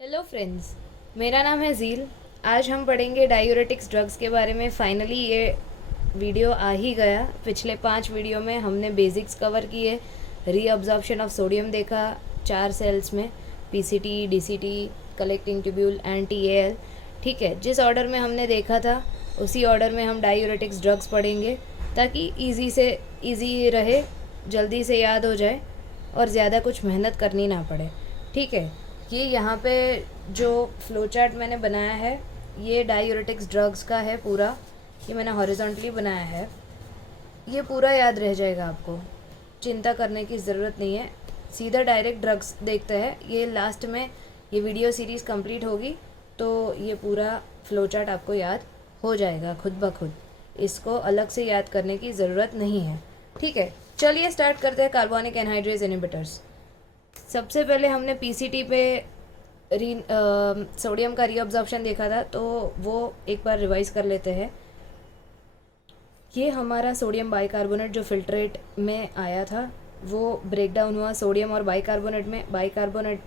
Hello friends, मेरा नाम है ज़ील। आज हम पढ़ेंगे डायूरेटिक्स ड्रग्स के बारे में। फाइनली ये वीडियो आ ही गया। पिछले 5 वीडियो में हमने बेसिक्स कवर किए, रीअब्जॉर्प्शन ऑफ सोडियम देखा 4 सेल्स में, PCT, DCT, collecting tubule, anti-AL. ठीक है, जिस ऑर्डर में हमने देखा था उसी ऑर्डर में हम डायूरेटिक्स ड्रग्स पढ़ेंगे ताकि ईजी रहे, जल्दी से याद हो जाए और ज़्यादा कुछ मेहनत करनी ना पड़े। ठीक है, ये यहाँ पे जो फ्लो चार्ट मैंने बनाया है ये डायूरेटिक्स ड्रग्स का है पूरा। ये मैंने हॉरिजॉन्टली बनाया है, ये पूरा याद रह जाएगा, आपको चिंता करने की ज़रूरत नहीं है। सीधा डायरेक्ट ड्रग्स देखते हैं। ये लास्ट में ये वीडियो सीरीज़ कंप्लीट होगी तो ये पूरा फ्लो चार्ट आपको याद हो जाएगा खुद ब खुद। इसको अलग से याद करने की ज़रूरत नहीं है। ठीक है, चलिए स्टार्ट करते हैं। Carbonic anhydrase inhibitors. सबसे पहले हमने पीसीटी पे सोडियम का रीअब्जॉर्प्शन देखा था, तो वो एक बार रिवाइज कर लेते हैं। ये हमारा सोडियम बाइकार्बोनेट जो फिल्ट्रेट में आया था वो ब्रेक डाउन हुआ सोडियम और बाइकार्बोनेट में। बाइकार्बोनेट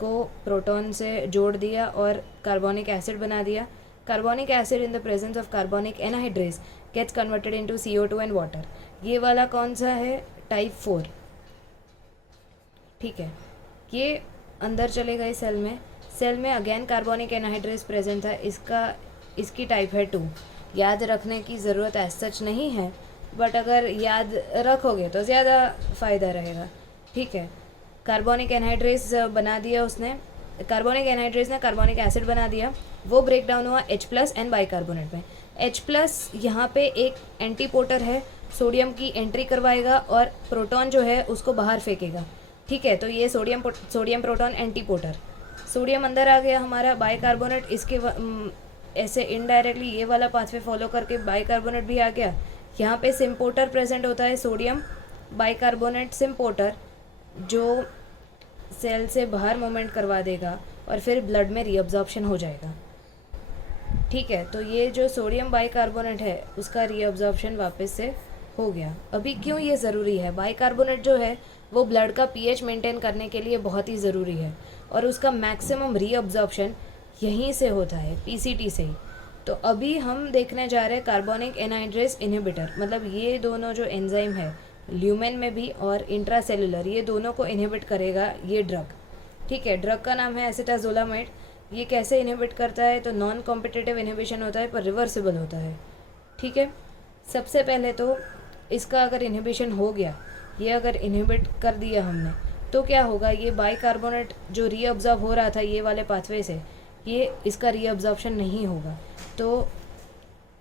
को प्रोटॉन से जोड़ दिया और कार्बोनिक एसिड बना दिया। Carbonic acid in the presence of carbonic anhydrase gets converted into CO2 and water. ये वाला कौन सा है? टाइप 4। ठीक है, ये अंदर चले गए सेल में अगेन कार्बोनिक एनहाइड्रेज प्रेजेंट था। इसकी टाइप है 2। याद रखने की ज़रूरत एज सच नहीं है, बट अगर याद रखोगे तो ज़्यादा फ़ायदा रहेगा। ठीक है, कार्बोनिक एनहाइड्रेज बना दिया उसने। कार्बोनिक एनहाइड्रेज ने कार्बोनिक एसिड बना दिया, वो ब्रेक डाउन हुआ H+ एंड बाइकार्बोनेट में। H+ यहाँ पे एक एंटीपोटर है, सोडियम की एंट्री करवाएगा और प्रोटॉन जो है उसको बाहर फेंकेगा। ठीक है, तो ये सोडियम प्रोटॉन एंटीपोटर। सोडियम अंदर आ गया हमारा, बाइकार्बोनेट इसके ऐसे इनडायरेक्टली ये वाला पाथवे फॉलो करके बाइकार्बोनेट भी आ गया। यहाँ पे सिम्पोटर प्रेजेंट होता है, सोडियम बाइकार्बोनेट सिम्पोटर, जो सेल से बाहर मूवमेंट करवा देगा और फिर ब्लड में रीअब्जॉर्प्शन हो जाएगा। ठीक है, तो ये जो सोडियम बाइकार्बोनेट है उसका रीअब्जॉर्प्शन वापस से हो गया। अभी क्यों ये ज़रूरी है? बाइकार्बोनेट जो है वो ब्लड का पीएच मेंटेन करने के लिए बहुत ही ज़रूरी है और उसका मैक्सिमम रीअब्जॉर्प्शन यहीं से होता है, पीसीटी से ही। तो अभी हम देखने जा रहे हैं कार्बोनिक एनहाइड्रेज इनहिबिटर, मतलब ये दोनों जो एंजाइम है ल्यूमेन में भी और इंट्रासेलुलर, ये दोनों को इनहिबिट करेगा ये ड्रग। ठीक है, ड्रग का नाम है एसिटाजोलामाइड। ये कैसे इनहिबिट करता है? तो नॉन कॉम्पिटिटिव इनहिबिशन होता है पर रिवर्सिबल होता है। ठीक है, सबसे पहले तो इसका अगर इनहिबिशन हो गया, ये अगर इनहिबिट कर दिया हमने, तो क्या होगा? ये बाइकार्बोनेट जो रीअब्जॉर्ब हो रहा था ये वाले पाथवे से, ये इसका रीअब्जॉर्प्शन नहीं होगा। तो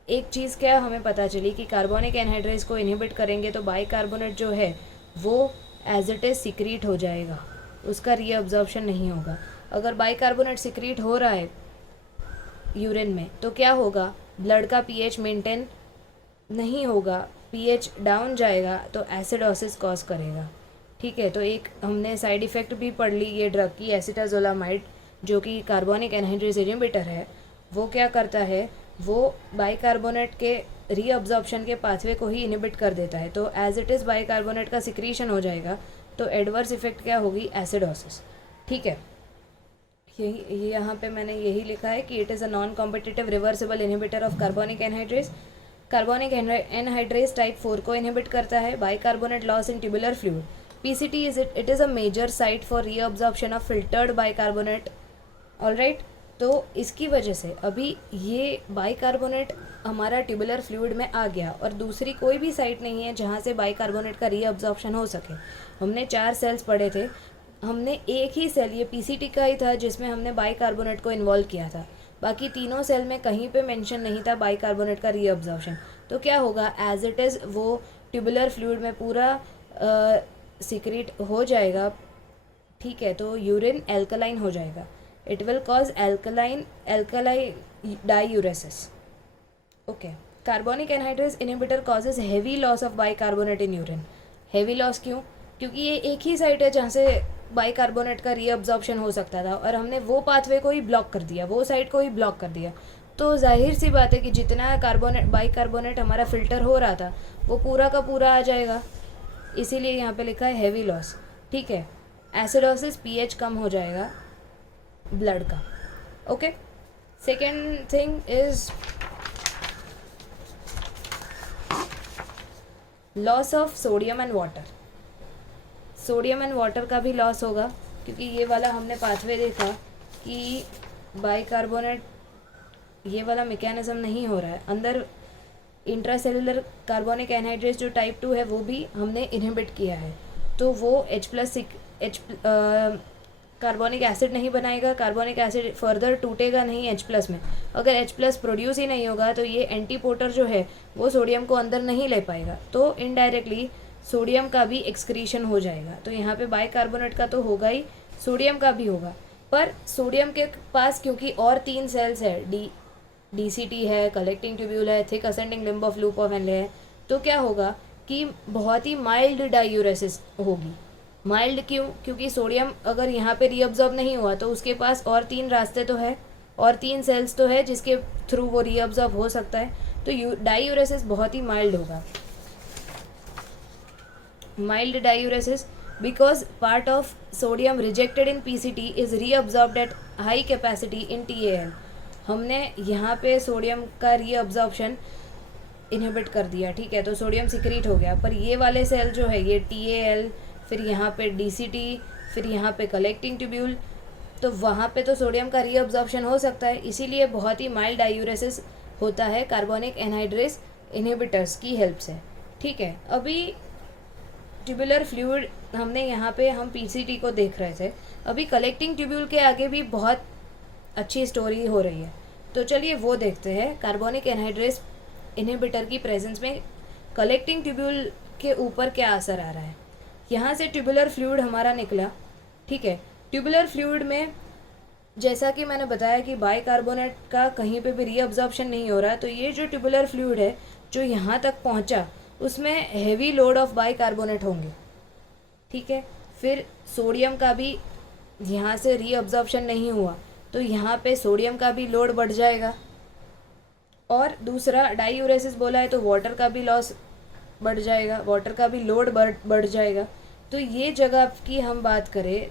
एक चीज़ क्या हमें पता चली कि कार्बोनिक एनहाइड्रेज को इनहिबिट करेंगे तो बाइकार्बोनेट जो है वो एज इट इज़ सिक्रीट हो जाएगा, उसका रीअब्जॉर्प्शन नहीं होगा। अगर बाइकार्बोनेट सिक्रीट हो रहा है यूरिन में तो क्या होगा? ब्लड का पीएच मेंटेन नहीं होगा, पीएच डाउन जाएगा तो एसिडोसिस कॉज करेगा। ठीक है, तो एक हमने साइड इफ़ेक्ट भी पढ़ ली ये ड्रग की, एसिटाजोलामाइड जो कि कार्बोनिक एनहाइड्रेज इनहिबिटर है। वो क्या करता है? वो बाइकार्बोनेट के रीअब्जॉर्प्शन के पाथवे को ही इनहिबिट कर देता है, तो एज इट इज़ बाइकार्बोनेट का सिक्रीशन हो जाएगा, तो एडवर्स इफेक्ट क्या होगी? एसिडोसिस। ठीक है, यही यहाँ पे मैंने यही लिखा है कि it is a non competitive reversible inhibitor of carbonic anhydrase. Carbonic anhydrase type 4 को इनहिबिट करता है। Bicarbonate loss in tubular fluid. PCT it is a major site for reabsorption of filtered bicarbonate. Alright, तो इसकी वजह से अभी ये bicarbonate हमारा ट्यूबुलर फ्लूइड में आ गया और दूसरी कोई भी साइट नहीं है जहाँ से बाइकार्बोनेट का रीअब्जॉर्प्शन हो सके। हमने 4 सेल्स पढ़े थे, हमने एक ही सेल, ये पीसीटी का ही था जिसमें हमने बाइकार्बोनेट को इन्वॉल्व किया था। बाकी तीनों सेल में कहीं पे मेंशन नहीं था बाइकार्बोनेट का रीअब्जॉर्प्शन। तो क्या होगा? एज इट इज़ वो ट्यूबुलर फ्लूइड में पूरा सिक्रीट हो जाएगा। ठीक है, तो यूरिन एल्कलाइन हो जाएगा। It will cause alkali diuresis. Okay, carbonic anhydrase inhibitor causes heavy loss of bicarbonate in urine. Heavy loss क्यों? क्योंकि ये एक ही साइट है जहाँ से बाइकार्बोनेट का रीअब्जॉर्प्शन हो सकता था और हमने वो पाथवे को ही ब्लॉक कर दिया, वो साइट को ही ब्लॉक कर दिया। तो जाहिर सी बात है कि जितना बाइकार्बोनेट हमारा फिल्टर हो रहा था वो पूरा का पूरा आ जाएगा, इसीलिए यहाँ पे लिखा है हैवी लॉस। ठीक है, एसिडोसिस, पीएच कम हो जाएगा, ब्लड का. Okay. Second thing is loss of sodium and water. Sodium and water का भी लॉस होगा, क्योंकि ये वाला हमने पाथवे देखा कि बाइकार्बोनेट ये वाला मैकेनिज्म नहीं हो रहा है. अंदर इंट्रासेलुलर कार्बोनिक एनहाइड्रेस जो टाइप 2 है वो भी हमने इनहिबिट किया है, तो वो H+ कार्बोनिक एसिड नहीं बनाएगा. कार्बोनिक एसिड फर्दर टूटेगा नहीं H+ में. अगर H+ प्रोड्यूस ही नहीं होगा तो ये एंटीपोटर जो है वो सोडियम को अंदर नहीं ले पाएगा, तो इनडायरेक्टली सोडियम का भी एक्सक्रीशन हो जाएगा. तो यहाँ पे बाइकार्बोनेट का तो होगा ही, सोडियम का भी होगा. पर सोडियम के पास क्योंकि और 3 सेल्स है, DCT है, कलेक्टिंग ट्यूब्यूल है, thick ascending limb of loop of Henle है, तो क्या होगा कि बहुत ही माइल्ड डायूरेसिस होगी. माइल्ड क्यों? क्योंकि सोडियम अगर यहाँ पे रीअब्जॉर्ब नहीं हुआ तो उसके पास और 3 रास्ते तो है, और 3 सेल्स तो है जिसके थ्रू वो रीअब्जॉर्ब हो सकता है. तो डायूरेसिस बहुत ही माइल्ड होगा. Mild diuresis because part of sodium rejected in PCT is reabsorbed at high capacity in TAL. हमने यहाँ पे सोडियम का रीअब्जॉर्प्शन इनहिबिट कर दिया, ठीक है, तो सोडियम सिक्रीट हो गया. पर ये वाले सेल जो है ये TAL, फिर यहाँ पे DCT, फिर यहाँ पे कलेक्टिंग ट्यूब्यूल, तो वहाँ पे तो सोडियम का रीअब्जॉर्प्शन हो सकता है. इसीलिए बहुत ही माइल्ड डायूरेसिस होता है कार्बोनिक एनहाइड्रेस इनहिबिटर्स की हेल्प से. ठीक है. अभी ट्यूबुलर फ्लूइड हमने यहाँ पे हम PCT को देख रहे थे. अभी कलेक्टिंग ट्यूब्यूल के आगे भी बहुत अच्छी स्टोरी हो रही है, तो चलिए वो देखते हैं. कार्बोनिक एनहाइड्रेस इनहिबिटर की प्रेजेंस में कलेक्टिंग ट्यूब्यूल के ऊपर क्या असर आ रहा है. यहाँ से ट्यूबुलर फ्लूइड हमारा निकला, ठीक है. ट्यूबुलर फ्लूइड में जैसा कि मैंने बताया कि बाइकार्बोनेट का कहीं पे भी रीअब्जॉर्प्शन नहीं हो रहा, तो ये जो ट्यूबुलर फ्लूइड है जो यहाँ तक पहुँचा उसमें हेवी लोड ऑफ बाइकार्बोनेट होंगे, ठीक है. फिर सोडियम का भी यहाँ से रीअब्जॉर्प्शन नहीं हुआ, तो यहाँ पे सोडियम का भी लोड बढ़ जाएगा. और दूसरा डाईयूरेसिस बोला है तो वाटर का भी लॉस बढ़ जाएगा, वाटर का भी लोड बढ़ जाएगा. तो ये जगह की हम बात करें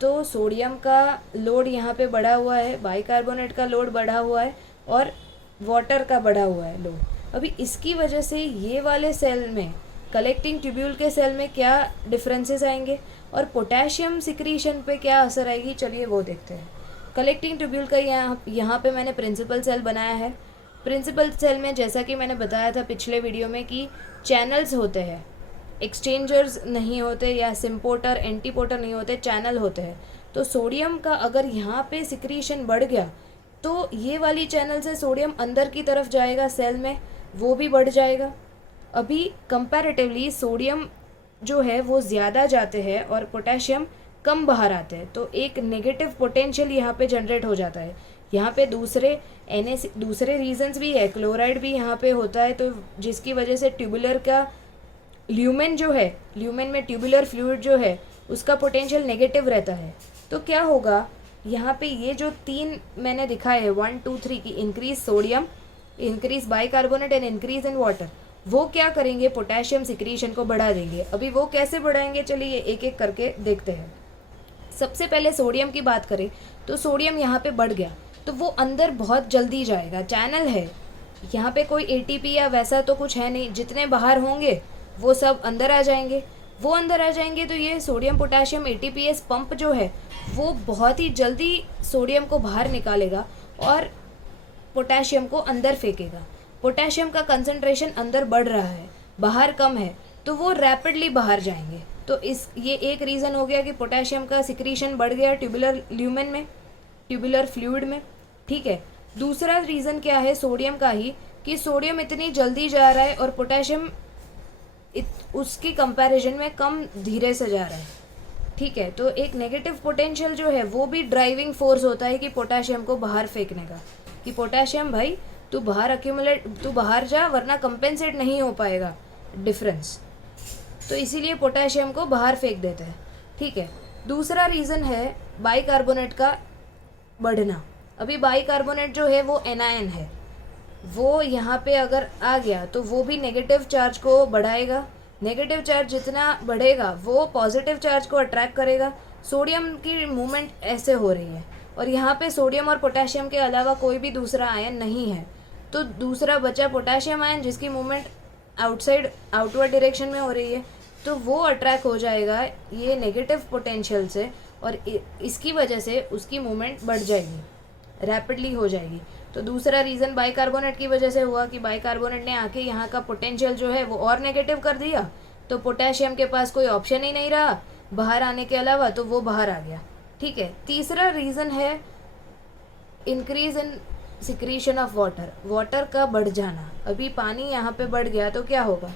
तो सोडियम का लोड यहाँ पे बढ़ा हुआ है, बाइकार्बोनेट का लोड बढ़ा हुआ है, और वाटर का बढ़ा हुआ है लोड. अभी इसकी वजह से ये वाले सेल में, कलेक्टिंग ट्यूब्यूल के सेल में क्या डिफरेंसेस आएंगे और पोटेशियम सिक्रीशन पे क्या असर आएगी, चलिए वो देखते हैं. कलेक्टिंग ट्यूब्यूल का यहाँ पे मैंने प्रिंसिपल सेल बनाया है. प्रिंसिपल सेल में जैसा कि मैंने बताया था पिछले वीडियो में कि चैनल्स होते हैं, एक्सचेंजर्स नहीं होते या सिम्पोर्टर एंटीपोर्टर नहीं होते, चैनल होते हैं. तो सोडियम का अगर यहाँ पे सिक्रीशन बढ़ गया तो ये वाली चैनल से सोडियम अंदर की तरफ जाएगा सेल में, वो भी बढ़ जाएगा. अभी कंपैरेटिवली सोडियम जो है वो ज़्यादा जाते हैं और पोटेशियम कम बाहर आते हैं, तो एक नेगेटिव पोटेंशियल यहाँ पे जनरेट हो जाता है. यहाँ पे दूसरे रीजंस भी है, क्लोराइड भी यहाँ पे होता है, तो जिसकी वजह से ट्यूबुलर का ल्यूमेन जो है, ल्यूमेन में ट्यूबुलर फ्लूइड जो है उसका पोटेंशियल नेगेटिव रहता है. तो क्या होगा यहाँ पे, ये जो 3 मैंने दिखाए हैं 1 2 3 की, increase sodium, increase bicarbonate and increase in water, वो क्या करेंगे, पोटेशियम सिक्रीशन को बढ़ा देंगे. अभी वो कैसे बढ़ाएंगे, चलिए एक एक करके देखते हैं. सबसे पहले सोडियम की बात करें तो सोडियम यहाँ पे बढ़ गया तो वो अंदर बहुत जल्दी जाएगा. चैनल है यहाँ पे, कोई ATP या वैसा तो कुछ है नहीं, जितने बाहर होंगे वो सब अंदर आ जाएंगे. वो अंदर आ जाएंगे तो ये सोडियम पोटेशियम ATPase पंप जो है वो बहुत ही जल्दी सोडियम को बाहर निकालेगा और पोटेशियम को अंदर फेंकेगा. पोटेशियम का कंसंट्रेशन अंदर बढ़ रहा है, बाहर कम है, तो वो रैपिडली बाहर जाएंगे. तो ये एक रीज़न हो गया कि पोटेशियम का सिक्रीशन बढ़ गया ट्यूबुलर ल्यूमेन में, ट्यूबुलर फ्लूइड में, ठीक है. दूसरा रीज़न क्या है सोडियम का ही, कि सोडियम इतनी जल्दी जा रहा है और पोटेशियम उसकी कंपैरिजन में कम धीरे से जा रहा है, ठीक है. तो एक नेगेटिव पोटेंशियल जो है वो भी ड्राइविंग फोर्स होता है कि पोटेशियम को बाहर फेंकने का, कि पोटेशियम भाई तू बाहर जा वरना कंपेंसेट नहीं हो पाएगा डिफरेंस, तो इसीलिए पोटेशियम को बाहर फेंक देते हैं, ठीक है. दूसरा रीज़न है बाइकार्बोनेट का बढ़ना. अभी बाइकार्बोनेट जो है वो एनायन है, वो यहाँ पे अगर आ गया तो वो भी नेगेटिव चार्ज को बढ़ाएगा. नेगेटिव चार्ज जितना बढ़ेगा वो पॉजिटिव चार्ज को अट्रैक्ट करेगा, सोडियम की मूवमेंट ऐसे हो रही है और यहाँ पे सोडियम और पोटेशियम के अलावा कोई भी दूसरा आयन नहीं है, तो दूसरा बचा पोटेशियम आयन जिसकी मूवमेंट आउटवर्ड डायरेक्शन में हो रही है, तो वो अट्रैक्ट हो जाएगा ये नेगेटिव पोटेंशियल से और इसकी वजह से उसकी मूवमेंट बढ़ जाएगी, रैपिडली हो जाएगी। तो दूसरा रीज़न बाइकार्बोनेट की वजह से हुआ कि बाइकार्बोनेट ने आके यहाँ का पोटेंशियल जो है वो और नेगेटिव कर दिया, तो पोटेशियम के पास कोई ऑप्शन ही नहीं रहा बाहर आने के अलावा, तो वो बाहर आ गया। ठीक है, तीसरा रीज़न है increase in secretion of water का बढ़ जाना। अभी पानी यहाँ पे बढ़ गया तो क्या होगा,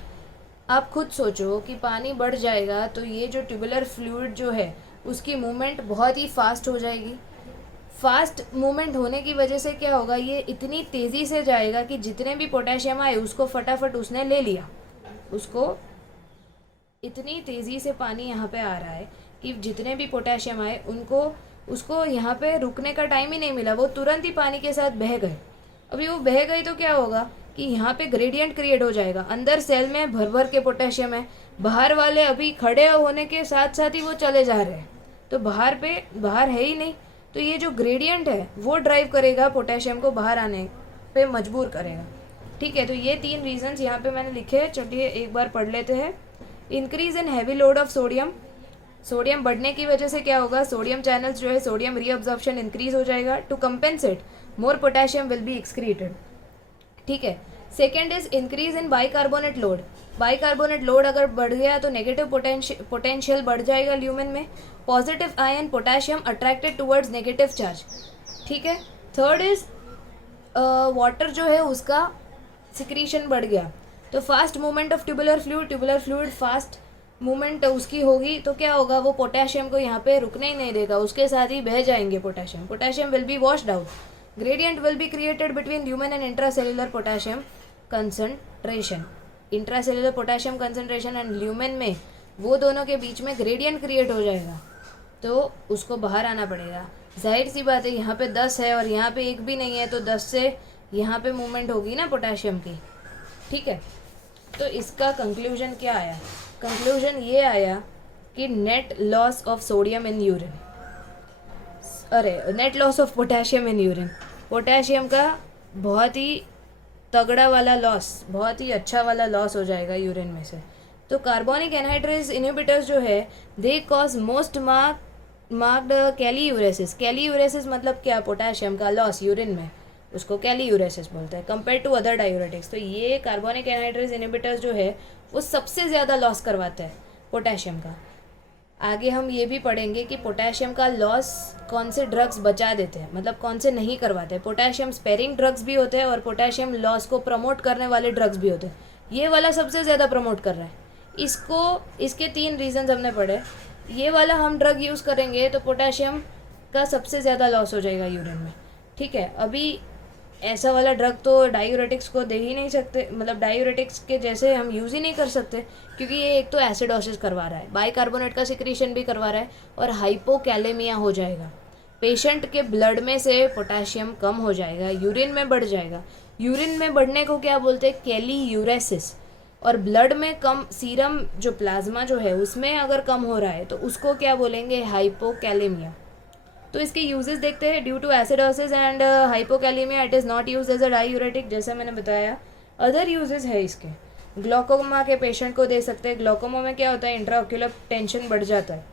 आप खुद सोचो कि पानी बढ़ जाएगा तो ये जो ट्यूबुलर फ्लूइड जो है उसकी मूवमेंट बहुत ही फास्ट हो जाएगी। फास्ट मूवमेंट होने की वजह से क्या होगा, ये इतनी तेज़ी से जाएगा कि जितने भी पोटेशियम आए उसको फटाफट उसने ले लिया। उसको इतनी तेज़ी से पानी यहाँ पे आ रहा है कि जितने भी पोटेशियम आए उसको यहाँ पे रुकने का टाइम ही नहीं मिला, वो तुरंत ही पानी के साथ बह गए। अभी वो बह गई तो क्या होगा कि यहाँ पे ग्रेडियंट क्रिएट हो जाएगा। अंदर सेल में भर भर के पोटेशियम है, बाहर वाले अभी खड़े होने के साथ साथ ही वो चले जा रहे हैं, तो बाहर है ही नहीं। तो ये जो ग्रेडियंट है वो ड्राइव करेगा पोटेशियम को बाहर आने पे मजबूर करेगा। ठीक है, तो ये 3 रीजंस यहाँ पे मैंने लिखे हैं। चलिए एक बार पढ़ लेते हैं। Increase in heavy load of sodium बढ़ने की वजह से क्या होगा, सोडियम चैनल्स जो है सोडियम रीअब्जॉर्प्शन इंक्रीज हो जाएगा। To compensate more potassium will be excreted. ठीक है, second is increase in bicarbonate load. Bicarbonate load अगर बढ़ गया तो नेगेटिव पोटेंशियल बढ़ जाएगा ल्यूमेन में। Positive ion potassium attracted towards negative charge. ठीक है, थर्ड इज वाटर जो है उसका सिक्रीशन बढ़ गया, तो fast movement of tubular fluid fast movement उसकी होगी, तो क्या होगा, वो पोटेशियम को यहाँ पे रुकने ही नहीं देगा, उसके साथ ही बह जाएंगे potassium will B washed out. Gradient will be created between lumen and intracellular potassium concentration. Intracellular potassium concentration and lumen में वो दोनों के बीच में ग्रेडियंट क्रिएट हो जाएगा, तो उसको बाहर आना पड़ेगा। जाहिर सी बात है, यहाँ पे 10 है और यहाँ पे 1 भी नहीं है, तो 10 से यहाँ पे मूवमेंट होगी ना पोटेशियम की। ठीक है, तो इसका कंक्लूजन क्या आया, कंक्लूजन ये आया कि net loss of sodium in urine, net loss of potassium in urine, potassium का बहुत ही तगड़ा वाला लॉस, बहुत ही अच्छा वाला लॉस हो जाएगा यूरिन में से। तो कार्बोनिक एनहाइड्रेज इनहिबिटर्स जो है दे कॉज मोस्ट मार्क्ड कैलीयूरेसिस मतलब क्या, पोटेशियम का लॉस यूरिन में, उसको कैलीयूरेसिस बोलते हैं कंपेयर टू अदर डायूरेटिक्स। तो ये कार्बोनिक एनहाइड्रेज इनहिबिटर्स जो है वो सबसे ज़्यादा लॉस करवाते हैं पोटेशियम का। आगे हम ये भी पढ़ेंगे कि पोटेशियम का लॉस कौन से ड्रग्स बचा देते हैं, मतलब कौन से नहीं करवाते। पोटेशियम स्पेरिंग ड्रग्स भी होते हैं और पोटेशियम लॉस को प्रमोट करने वाले ड्रग्स भी होते हैं। ये वाला सबसे ज़्यादा प्रमोट कर रहा है इसके 3 रीजंस हमने पढ़े। ये वाला हम ड्रग यूज़ करेंगे तो पोटेशियम का सबसे ज़्यादा लॉस हो जाएगा यूरिन में। ठीक है, अभी ऐसा वाला ड्रग तो डायूरेटिक्स को दे ही नहीं सकते, मतलब डायूरेटिक्स के जैसे हम यूज़ ही नहीं कर सकते, क्योंकि ये एक तो एसिडोसिस करवा रहा है, बाइकार्बोनेट का सिक्रीशन भी करवा रहा है और हाइपोकैलेमिया हो जाएगा। पेशेंट के ब्लड में से पोटेशियम कम हो जाएगा, यूरिन में बढ़ जाएगा। यूरिन में बढ़ने को क्या बोलते हैं, कैलीयूरेसिस। और ब्लड में कम, सीरम जो प्लाज्मा जो है उसमें अगर कम हो रहा है तो उसको क्या बोलेंगे, हाइपोकैलेमिया। तो इसके यूजेस देखते हैं। Due to acidosis and hypokalemia it is not use as a diuretic, जैसे मैंने बताया। अदर यूजेस है इसके, ग्लोकोमा के पेशेंट को दे सकते हैं। ग्लोकोमा में क्या होता है, इंट्राओक्यूलर टेंशन बढ़ जाता है,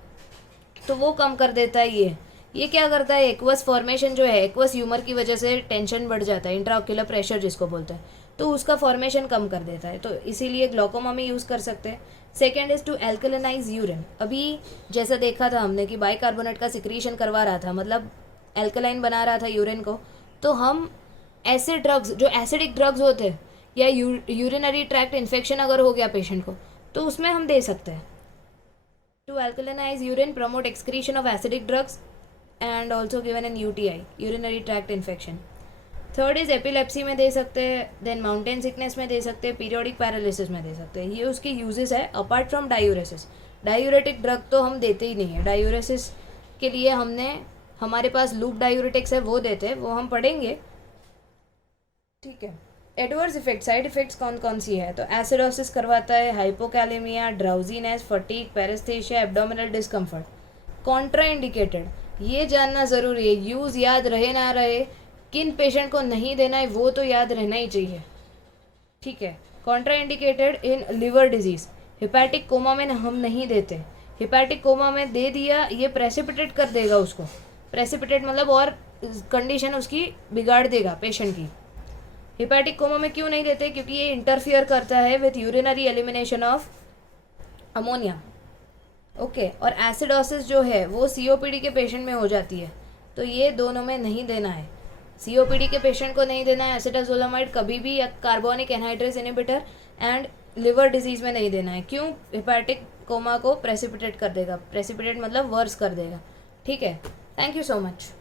तो वो कम कर देता है। ये क्या करता है, एक्वस फॉर्मेशन जो है, एक्वस ह्यूमर की वजह से टेंशन बढ़ जाता है, इंट्राओक्यूलर प्रेशर जिसको बोलते हैं, तो उसका फॉर्मेशन कम कर देता है, तो इसीलिए ग्लोकोमा में यूज़ कर सकते हैं। Second is to alkalinise urine. अभी जैसा देखा था हमने कि बाइकार्बोनेट का सिक्रीशन करवा रहा था, मतलब एल्कलाइन बना रहा था यूरिन को, तो हम ऐसे ड्रग्स जो एसिडिक ड्रग्स होते हैं या यूरिनरी ट्रैक्ट इन्फेक्शन अगर हो गया पेशेंट को, तो उसमें हम दे सकते हैं। To alkalinise urine, promote excretion of acidic drugs and also given in UTI, urinary tract infection. Third is epilepsy में दे सकते हैं, देन माउंटेन सिकनेस में दे सकते हैं, पीरियोडिक पैरालिसिस में दे सकते हैं। ये उसकी यूजेस है apart from diuresis. Diuretic drug तो हम देते ही नहीं है, डायूरेसिस के लिए हमारे पास लूप डायूरेटिक्स है वो देते हैं, वो हम पढ़ेंगे। ठीक है, एडवर्स इफेक्ट, साइड इफेक्ट्स कौन कौन सी है, तो एसिडोसिस करवाता है, hypokalaemia, drowsiness, fatigue, paraesthesia, abdominal discomfort. Contraindicated, ये जानना ज़रूरी है। यूज़ याद रहे ना रहे, किन पेशेंट को नहीं देना है वो तो याद रहना ही चाहिए, ठीक है। Contraindicated in liver disease, hepatic coma में हम नहीं देते। हिपैटिक कोमा में दे दिया, ये प्रेसिपिटेट कर देगा उसको, प्रेसिपिटेट मतलब और कंडीशन उसकी बिगाड़ देगा पेशेंट की। हिपैटिक कोमा में क्यों नहीं देते? क्योंकि ये इंटरफियर करता है with urinary elimination of ammonia, okay. और एसिडोसिस जो है वो सीओपीडी के पेशेंट में हो जाती है, तो ये दोनों में नहीं देना है। सीओपीडी के पेशेंट को नहीं देना है एसिटाजोलामाइड कभी भी, या carbonic anhydrase inhibitor, and liver disease में नहीं देना है। क्यों? हिपैटिक कोमा को प्रेसिपिटेट कर देगा, प्रेसिपिटेट मतलब वर्स कर देगा, ठीक है। Thank you so much.